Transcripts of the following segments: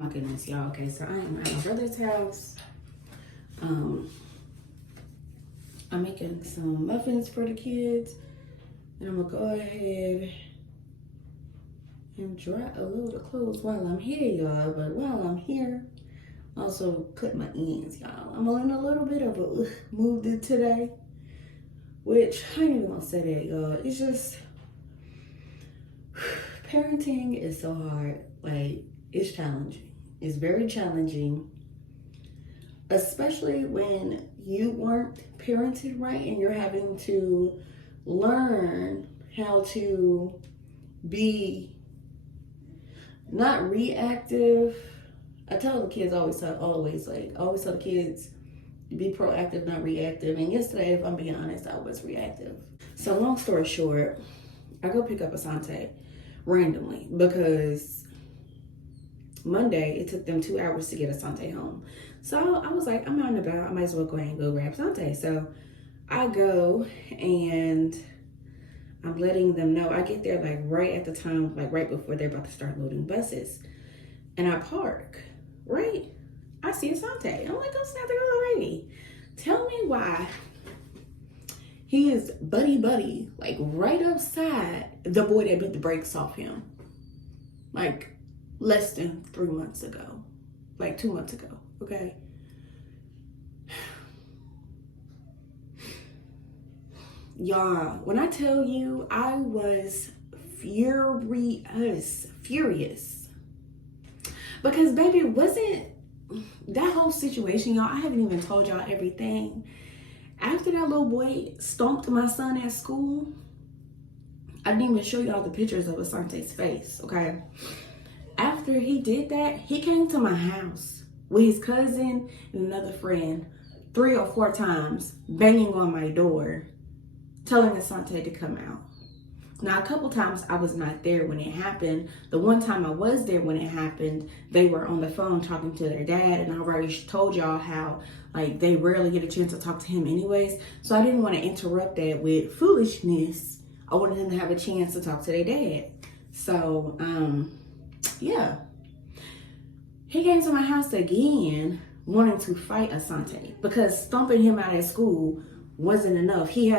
My goodness, y'all. Okay, so I am at my brother's house. I'm making some muffins for the kids. And I'm gonna go ahead and dry a load of clothes while I'm here, y'all. But while I'm here, also cut my ends, y'all. I'm in a little bit of a mood today. Which, I ain't even gonna say that, y'all. It's just, parenting is so hard. Like, it's challenging. It's very challenging, especially when you weren't parented right and you're having to learn how to be not reactive. I tell the kids always tell the kids be proactive, not reactive. And yesterday, if I'm being honest, I was reactive. So long story short, I go pick up Asante randomly because Monday, it took them 2 hours to get Asante home. So I was like, I'm out and about. I might as well go ahead and go grab Asante. So I go and I'm letting them know. I get there like right at the time, like right before they're about to start loading buses. And I park, right? I see Asante. I'm like, I'm there already. Tell me why he is buddy, like right upside the boy that bit the brakes off him. Like, less than 3 months ago, like 2 months ago, okay? Y'all, when I tell you I was furious. Because baby, wasn't that whole situation, y'all, I haven't even told y'all everything. After that little boy stomped my son at school, I didn't even show y'all the pictures of Asante's face, okay? After he did that, he came to my house with his cousin and another friend 3 or 4 times, banging on my door, telling Asante to come out. Now, a couple times I was not there when it happened. The one time I was there when it happened, they were on the phone talking to their dad, and I already told y'all how, like, they rarely get a chance to talk to him anyways. So I didn't want to interrupt that with foolishness. I wanted them to have a chance to talk to their dad. So, yeah, he came to my house again wanting to fight Asante because stomping him out at school wasn't enough. He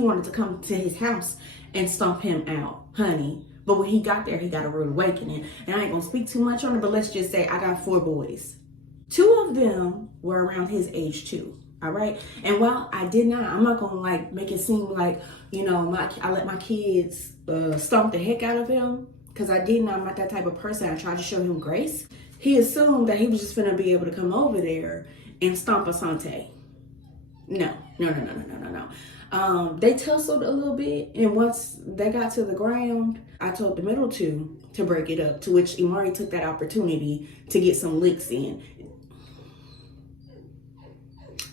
wanted to come to his house and stomp him out, honey. But when he got there, he got a rude awakening. And I ain't gonna speak too much on it, but let's just say I got 4 boys. 2 of them were around his age too, all right? And while I'm not gonna like make it seem like, you know, I let my kids stomp the heck out of him, because I'm not that type of person. I tried to show him grace. He assumed that he was just gonna be able to come over there and stomp Asante. No. They tussled a little bit, and once they got to the ground, I told the middle two to break it up, to which Imari took that opportunity to get some licks in.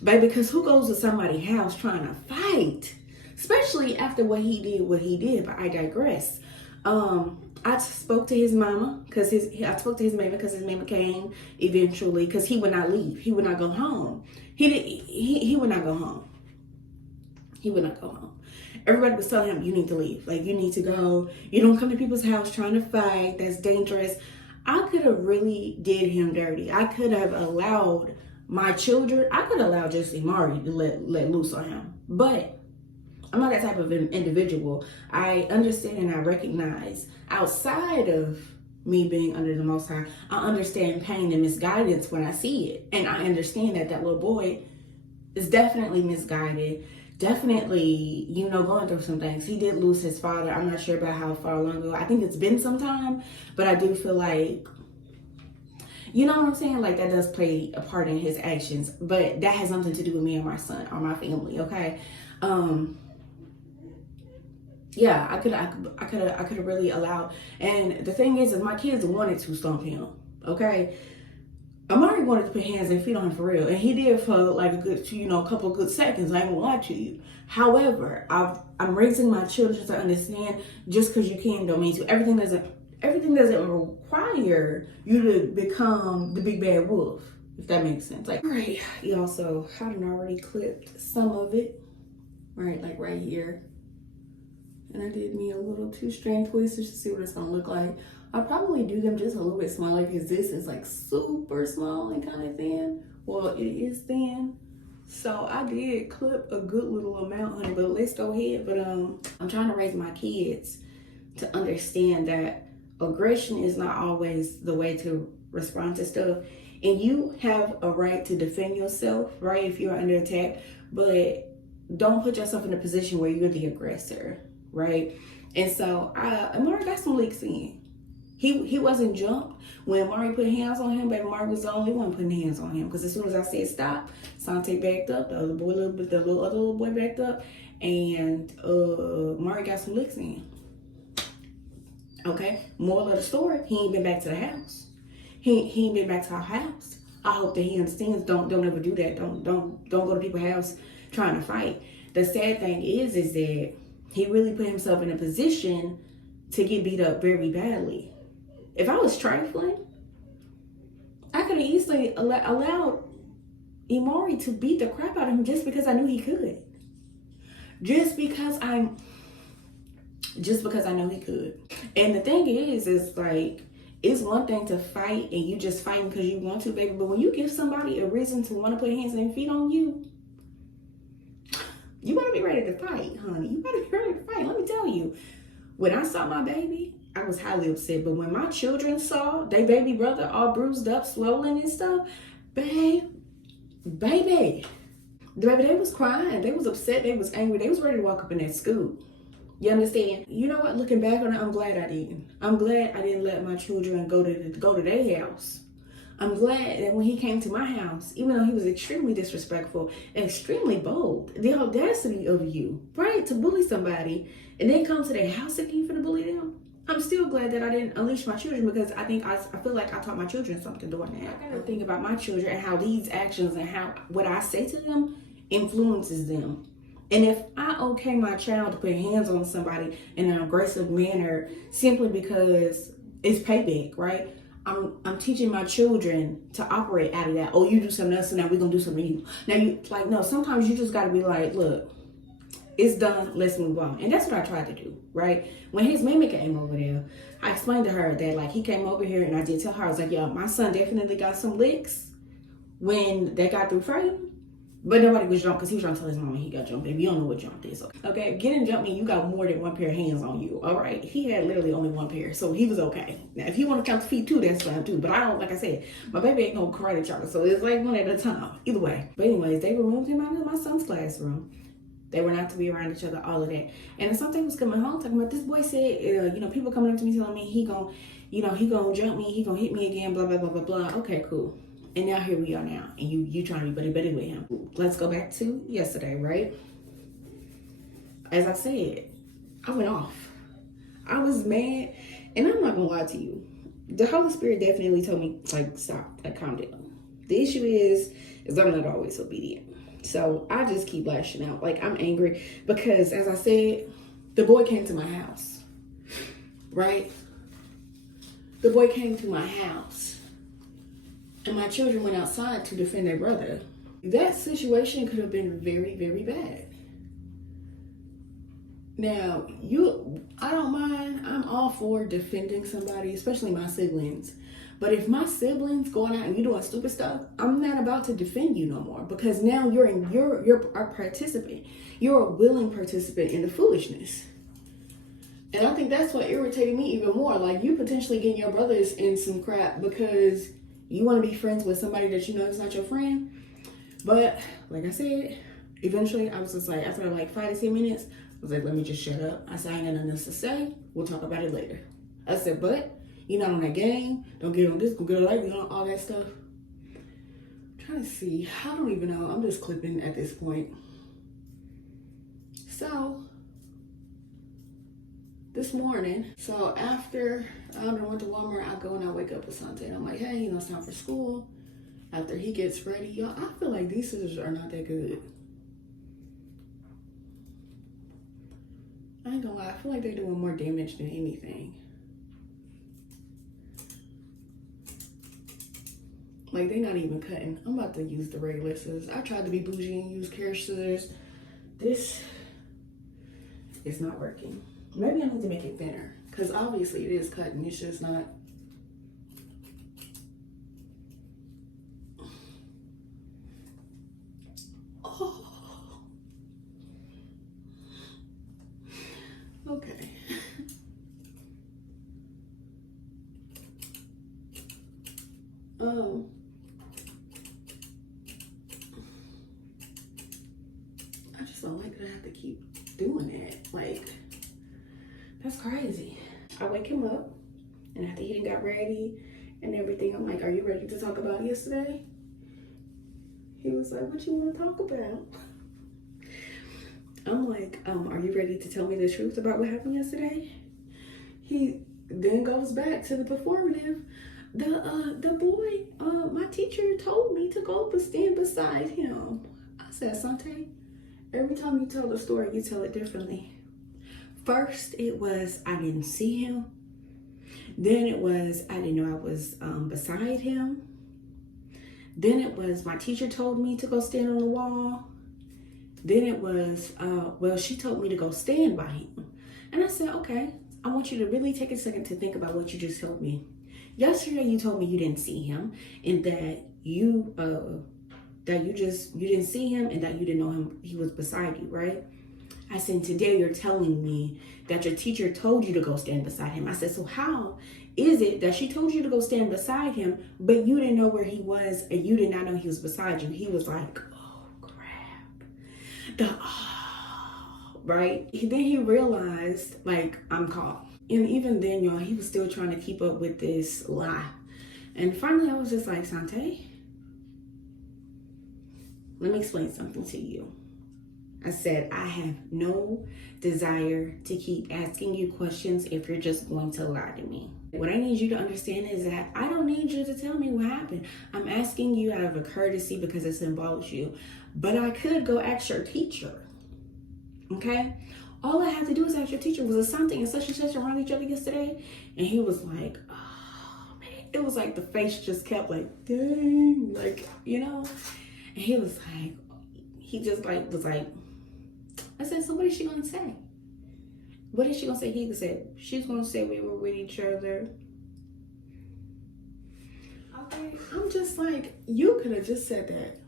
Baby, because who goes to somebody's house trying to fight? Especially after what he did, but I digress. I spoke to his mama because his mama came eventually, because he would not leave. He would not go home. He would not go home. He would not go home. Everybody was telling him, you need to leave. Like, you need to go. You don't come to people's house trying to fight. That's dangerous. I could have really did him dirty. I could have allowed my children, I could allow just Imari to let loose on him. But I'm not that type of an individual. I understand and I recognize, outside of me being under the Most High, I understand pain and misguidance when I see it. And I understand that little boy is definitely misguided, definitely, going through some things. He did lose his father. I'm not sure about how far long ago. I think it's been some time, but I do feel like, you know what I'm saying? Like, that does play a part in his actions, but that has nothing to do with me and my son or my family, okay? Yeah, I could have really allowed. And the thing is my kids wanted to stomp him, okay? Amari wanted to put hands and feet on him for real, and he did for like a good, couple of good seconds. I ain't gonna lie to you. However, I'm raising my children to understand, just because you can don't mean to. Everything doesn't require you to become the big bad wolf, if that makes sense. Like, all right, y'all. So I done already clipped some of it, right, like right here. And I did me a little 2-strand twist just to see what it's gonna look like. I'll probably do them just a little bit smaller because this is like super small and kind of thin. Well, it is thin. So I did clip a good little amount, honey, but let's go ahead. But I'm trying to raise my kids to understand that aggression is not always the way to respond to stuff. And you have a right to defend yourself, right, if you're under attack, but don't put yourself in a position where you're the aggressor, right? And so Amari got some licks in. He wasn't jumped. When Amari put hands on him, baby Amari was the only one putting hands on him. Because as soon as I said stop, Sante backed up, the other little boy backed up, and Amari got some licks in. Okay, moral of the story, he ain't been back to the house. He ain't been back to our house. I hope that he understands. Don't ever do that. Don't go to people's house trying to fight. The sad thing is that he really put himself in a position to get beat up very badly. If I was trifling, I could have easily allowed Amari to beat the crap out of him just because I knew he could. Just because I know he could. And the thing is like, it's one thing to fight and you just fighting because you want to, baby. But when you give somebody a reason to want to put hands and feet on you, you better be ready to fight, honey. You better be ready to fight. Let me tell you, when I saw my baby, I was highly upset. But when my children saw their baby brother all bruised up, swollen and stuff, baby, they was crying. They was upset. They was angry. They was ready to walk up in that school. You understand? You know what? Looking back on it, I'm glad I didn't. I'm glad I didn't let my children go to their house. I'm glad that when he came to my house, even though he was extremely disrespectful and extremely bold, the audacity of you, right, to bully somebody and then come to their house and you finna bully them. I'm still glad that I didn't unleash my children because I feel like I taught my children something doing that. I gotta think about my children and how these actions and how what I say to them influences them. And if I okay my child to put hands on somebody in an aggressive manner simply because it's payback, right? I'm teaching my children to operate out of that. Oh, you do something else, so now we're gonna do something to you. Now no, sometimes you just gotta be like, look, it's done, let's move on. And that's what I tried to do, right? When his mammy came over there, I explained to her that like he came over here and I did tell her, I was like, yeah, my son definitely got some licks when they got through fighting. But nobody was jumped because he was trying to tell his mama he got jumped. Baby, you don't know what jump is. Okay, getting jumped means you got more than one pair of hands on you. All right, he had literally only one pair, so he was okay. Now, if he want to count the feet too, that's fine too. But I don't, like I said, my baby ain't no karate chopper, so it's like one at a time. Either way. But anyways, they removed him out of my son's classroom. They were not to be around each other, all of that. And something was coming home talking about this boy said, people coming up to me telling me he gonna jump me, he gonna hit me again, blah blah blah blah blah. Okay, cool. And now here we are now, and you trying to be buddy with him. Let's go back to yesterday, right? As I said, I went off. I was mad, and I'm not gonna lie to you. The Holy Spirit definitely told me, like, stop, like, calm down. The issue is I'm not always obedient. So I just keep lashing out. Like, I'm angry because, as I said, the boy came to my house, right? The boy came to my house. And my children went outside to defend their brother. That situation could have been very, very bad. Now, I don't mind. I'm all for defending somebody, especially my siblings. But if my siblings going out and you doing stupid stuff, I'm not about to defend you no more because now you're a participant. You're a willing participant in the foolishness. And I think that's what irritated me even more. Like, you potentially getting your brothers in some crap because you want to be friends with somebody that you know is not your friend. But like I said, eventually I was just like, after like 5 to 10 minutes, I was like, let me just shut up. I said, I ain't got nothing else to say. We'll talk about it later. I said, but you're not on that game. Don't get on this, don't get on that, all that stuff. I'm trying to see. I don't even know. I'm just clipping at this point. So this morning, after I went to Walmart, I go and I wake up with Sante and I'm like, hey, it's time for school. After he gets ready, y'all, I feel like these scissors are not that good. I ain't gonna lie, I feel like they're doing more damage than anything. Like, they're not even cutting. I'm about to use the regular scissors. I tried to be bougie and use carrot scissors. This is not working. Maybe I need to make it thinner. Because obviously it is cutting. It's just not. Oh. Okay. I just don't like that I have to keep doing it. Like, that's crazy. I wake him up, and after he got ready and everything, I'm like, are you ready to talk about yesterday? He was like, what you want to talk about? I'm like, are you ready to tell me the truth about what happened yesterday? He then goes back to the performative. The boy, my teacher told me to go stand beside him. I said, Sante, every time you tell the story, you tell it differently. First, it was I didn't see him. Then it was I didn't know I was beside him. Then it was my teacher told me to go stand on the wall. Then it was, well, she told me to go stand by him. And I said, okay, I want you to really take a second to think about what you just told me. Yesterday, you told me you didn't see him and that you didn't see him and that you didn't know him. He was beside you, right? I said, today you're telling me that your teacher told you to go stand beside him. I said, so how is it that she told you to go stand beside him, but you didn't know where he was and you did not know he was beside you? He was like, oh, crap. Right? Then he realized, like, I'm caught. And even then, y'all, he was still trying to keep up with this lie. And finally, I was just like, Sante, let me explain something to you. I said, I have no desire to keep asking you questions if you're just going to lie to me. What I need you to understand is that I don't need you to tell me what happened. I'm asking you out of a courtesy because this involves you. But I could go ask your teacher. Okay? All I had to do is ask your teacher, was there something and such around each other yesterday? And he was like, oh, man. It was like the face just kept like, dang, like, you know? And he was like, he just like was like, I said, so what is she going to say? What is she going to say? He said, she's going to say we were with each other. Okay. I'm just like, you could have just said that.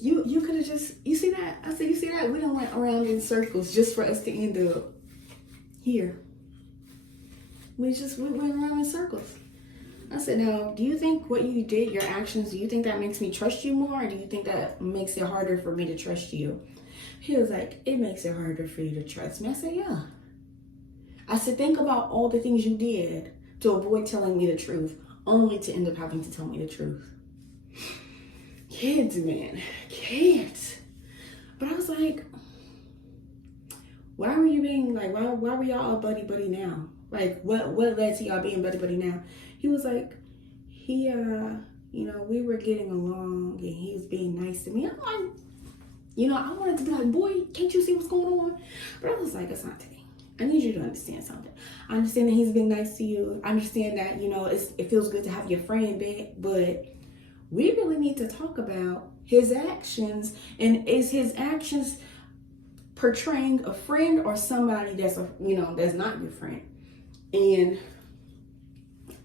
You could have just, you see that? I said, you see that? We done went around in circles just for us to end up here. We went around in circles. I said, now, do you think what you did, your actions, do you think that makes me trust you more? Or do you think that makes it harder for me to trust you? He was like, it makes it harder for you to trust me. I said, yeah. I said, think about all the things you did to avoid telling me the truth, only to end up having to tell me the truth. Kids, man, kids. But I was like, why were you being like, why were y'all all buddy now? Like, what led to y'all being buddy now? He was like, we were getting along and he was being nice to me. I'm like, I wanted to be like, boy, can't you see what's going on? But I was like, Asante, I need you to understand something. I understand that he's being nice to you. I understand that, it feels good to have your friend back, but we really need to talk about his actions. And is his actions portraying a friend or somebody that's that's not your friend? And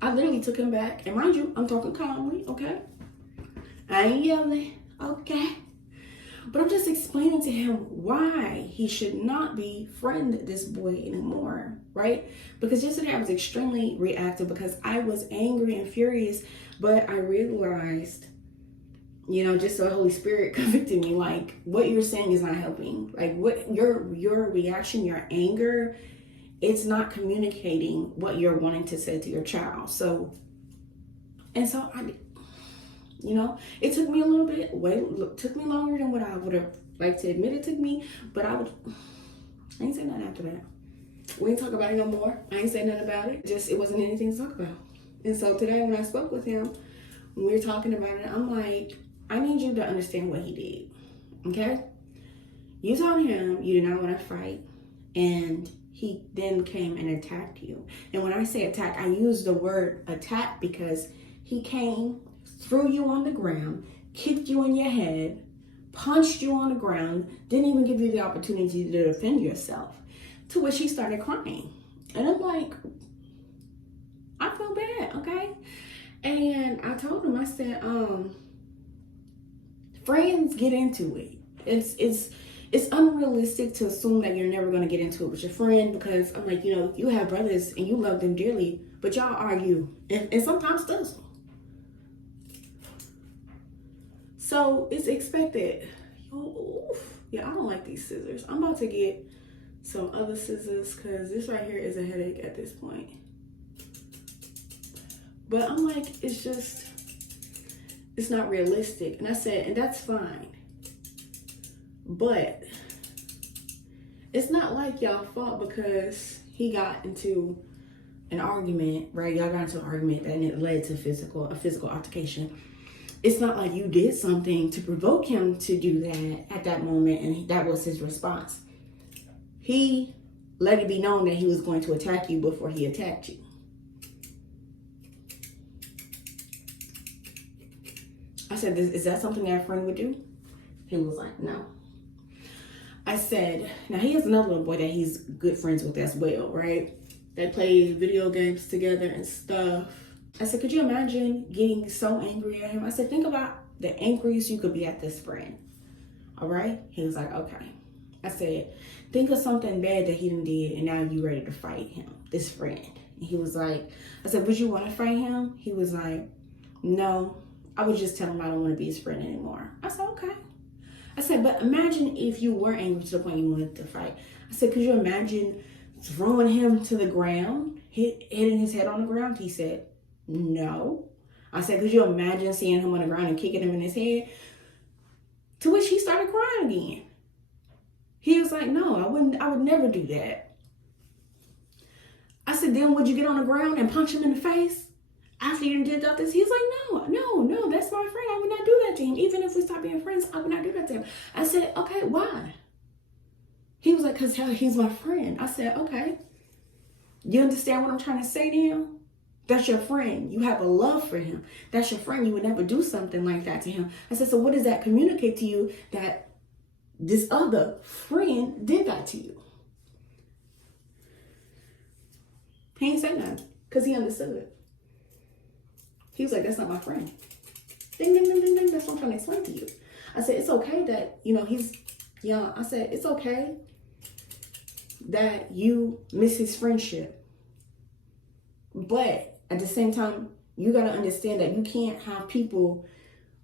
I literally took him back. And mind you, I'm talking calmly, okay? I ain't yelling, okay? But I'm just explaining to him why he should not be friend this boy anymore, right? Because yesterday I was extremely reactive because I was angry and furious, but I realized, just so the Holy Spirit convicted me, like, what you're saying is not helping. Like, what your reaction, your anger, it's not communicating what you're wanting to say to your child. So I it took me a little bit, took me longer than what I would have liked to admit it took me, but I ain't say nothing after that. We ain't talk about it no more. I ain't say nothing about it. It wasn't anything to talk about. And so today when I spoke with him, when we were talking about it, I'm like, I need you to understand what he did, okay? You told him you did not want to fight, and he then came and attacked you. And when I say attack, I use the word attack because he came, threw you on the ground, kicked you in your head, punched you on the ground, didn't even give you the opportunity to defend yourself, to which he started crying. And I'm like, I feel bad, okay? And I told him, I said, friends get into it. It's unrealistic to assume that you're never gonna get into it with your friend, because I'm like, you have brothers and you love them dearly, but y'all argue and sometimes does. So it's expected. Yeah, I don't like these scissors. I'm about to get some other scissors because this right here is a headache at this point. But I'm like, it's not realistic. And I said, and that's fine. But it's not like y'all fought because he got into an argument, right? Y'all got into an argument and it led to a physical altercation. It's not like you did something to provoke him to do that at that moment, and that was his response. He let it be known that he was going to attack you before he attacked you. I said, is that something that a friend would do? He was like, no. I said, now he has another little boy that he's good friends with as well, right? They play video games together and stuff. I said, could you imagine getting so angry at him? I said, think about the angriest you could be at this friend. All right? He was like, okay. I said, think of something bad that he done did and now you ready to fight him, this friend. And he was like, I said, would you want to fight him? He was like, no, I would just tell him I don't want to be his friend anymore. I said, okay. I said, but imagine if you were angry to the point you wanted to fight. I said, could you imagine throwing him to the ground, hitting his head on the ground? He said, no. I said, could you imagine seeing him on the ground and kicking him in his head? To which he started crying again. He was like, no, I would never do that. I said, then would you get on the ground and punch him in the face after you did all this? He's like, no, that's my friend. I would not do that to him. Even if we stop being friends, I would not do that to him. I said, okay, why? He was like, because he's my friend. I said, okay. You understand what I'm trying to say to him? That's your friend. You have a love for him. That's your friend. You would never do something like that to him. I said, so what does that communicate to you that this other friend did that to you? He ain't say nothing because he understood. He was like, that's not my friend. Ding, ding, ding, ding, ding. That's what I'm trying to explain to you. I said, it's okay that, he's young. I said, it's okay that you miss his friendship. But at the same time, you got to understand that you can't have people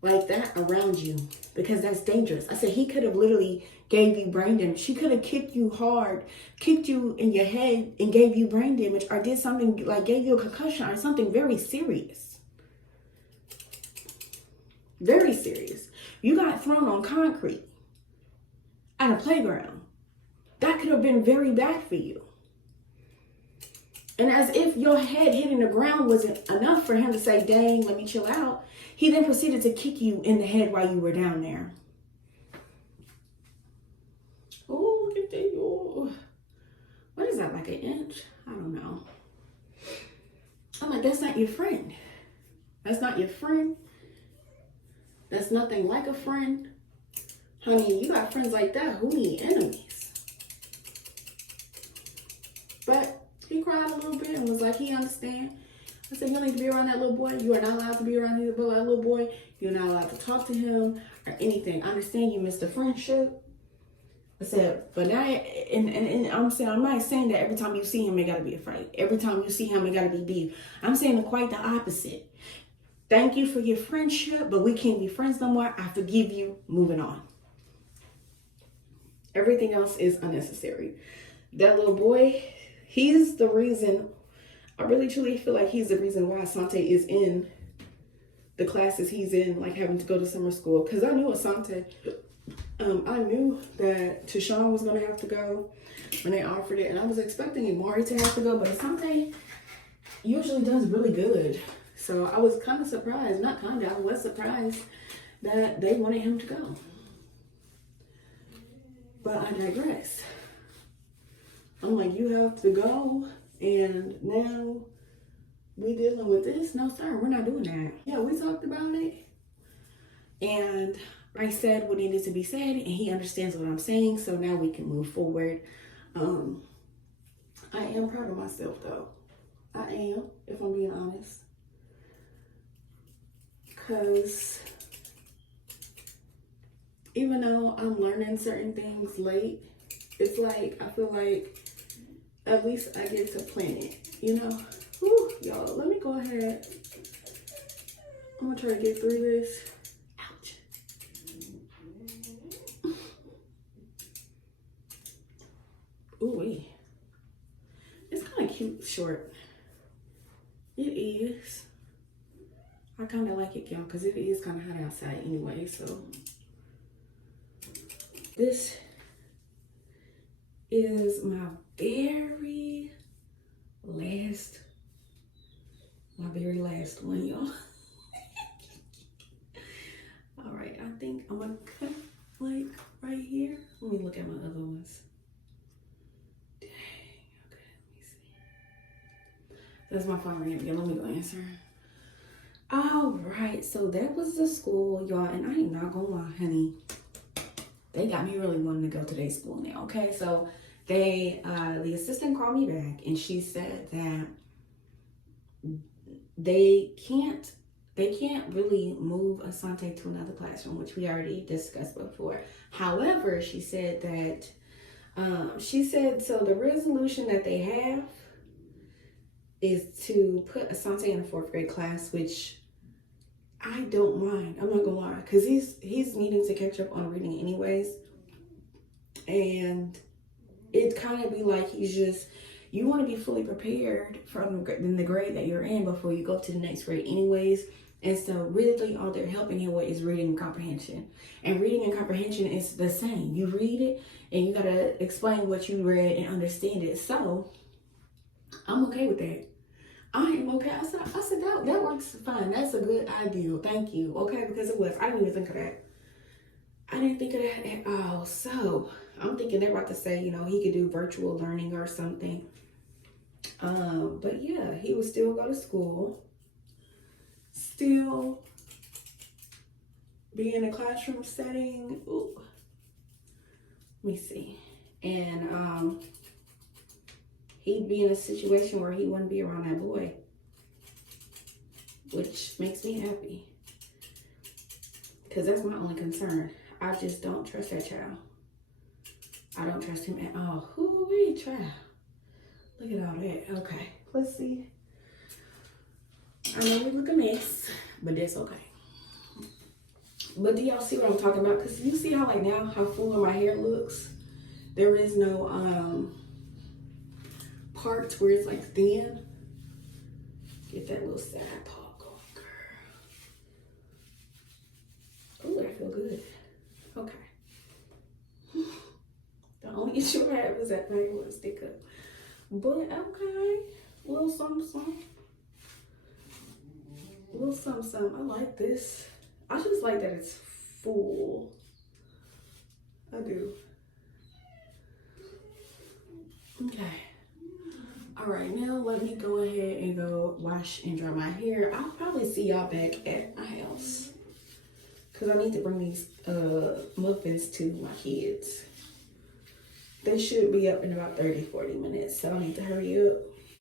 like that around you because that's dangerous. I said, he could have literally gave you brain damage. She could have kicked you hard, kicked you in your head and gave you brain damage, or did something like gave you a concussion or something very serious. Very serious. You got thrown on concrete at a playground. That could have been very bad for you. And as if your head hitting the ground wasn't enough for him to say, dang, let me chill out, he then proceeded to kick you in the head while you were down there. Oh, look at that. What is that, like an inch? I don't know. I'm like, that's not your friend. That's not your friend. That's nothing like a friend. Honey, you got friends like that. Who need enemies? But he cried a little bit and was like, he understand. I said, you don't need to be around that little boy. You are not allowed to be around that little boy. You're not allowed to talk to him or anything. I understand you missed the friendship. I said, but now, and I'm saying, I'm not saying that every time you see him, it got to be a fight. Every time you see him, it got to be beef. I'm saying quite the opposite. Thank you for your friendship, but we can't be friends no more. I forgive you. Moving on. Everything else is unnecessary. That little boy, he's the reason, I really truly feel like he's the reason why Asante is in the classes he's in, like having to go to summer school. Because I knew Asante, I knew that Tashawn was going to have to go when they offered it. And I was expecting Amari to have to go, but Asante usually does really good. So I was kind of surprised, I was surprised that they wanted him to go. But I digress. I'm like, you have to go, and now we dealing with this? No, sir, we're not doing that. Yeah, we talked about it, and I said what needed to be said, and he understands what I'm saying, so now we can move forward. I am proud of myself though. I am, if I'm being honest. Because even though I'm learning certain things late, it's like, I feel like at least I get to plan it, you know? Whew, y'all, let me go ahead. I'm gonna try to get through this. Ouch. Ooh, it's kind of cute, short. It is. I kind of like it, y'all, because it is kind of hot outside anyway, so. This is my very last one, y'all. All right, I think I'm gonna cut like right here. Let me look at my other ones. Dang, okay, let me see. That's my phone ringing again. Let me go answer. All right, so that was the school, y'all, and I ain't not gonna lie, honey. They got me really wanting to go to their school now, okay? So they, the assistant called me back and she said that they can't really move Asante to another classroom, which we already discussed before. However, she said that, so the resolution that they have is to put Asante in a 4th grade class, which I don't mind. I'm not gonna lie, because he's needing to catch up on reading anyways. And it kind of be like you want to be fully prepared from the grade that you're in before you go to the next grade anyways. And so really all they're helping him with is reading and comprehension. And reading and comprehension is the same. You read it and you gotta explain what you read and understand it. So I'm okay with that. I am okay. I said that works fine. That's a good idea. Thank you. Okay, because it was. I didn't even think of that. I didn't think of that at all. So I'm thinking they're about to say, you know, he could do virtual learning or something. But yeah, he would still go to school, still be in a classroom setting. Ooh. Let me see. And he'd be in a situation where he wouldn't be around that boy, which makes me happy. Because that's my only concern. I just don't trust that child. I don't trust him at all. Who-wee, child. Look at all that. Okay, let's see. I know we look a mess, but that's okay. But do y'all see what I'm talking about? Because you see how like now, how full my hair looks? There is no parts where it's like thin. Get that little side part going, girl. Ooh, I feel good. Okay. The only issue I have is that thing will stick up. But okay, a little something, something. A little something, something. I like this. I just like that it's full. I do. Okay. All right, now let me go ahead and go wash and dry my hair. I'll probably see y'all back at my house because I need to bring these muffins to my kids. They should be up in about 30-40 minutes, so I need to hurry up.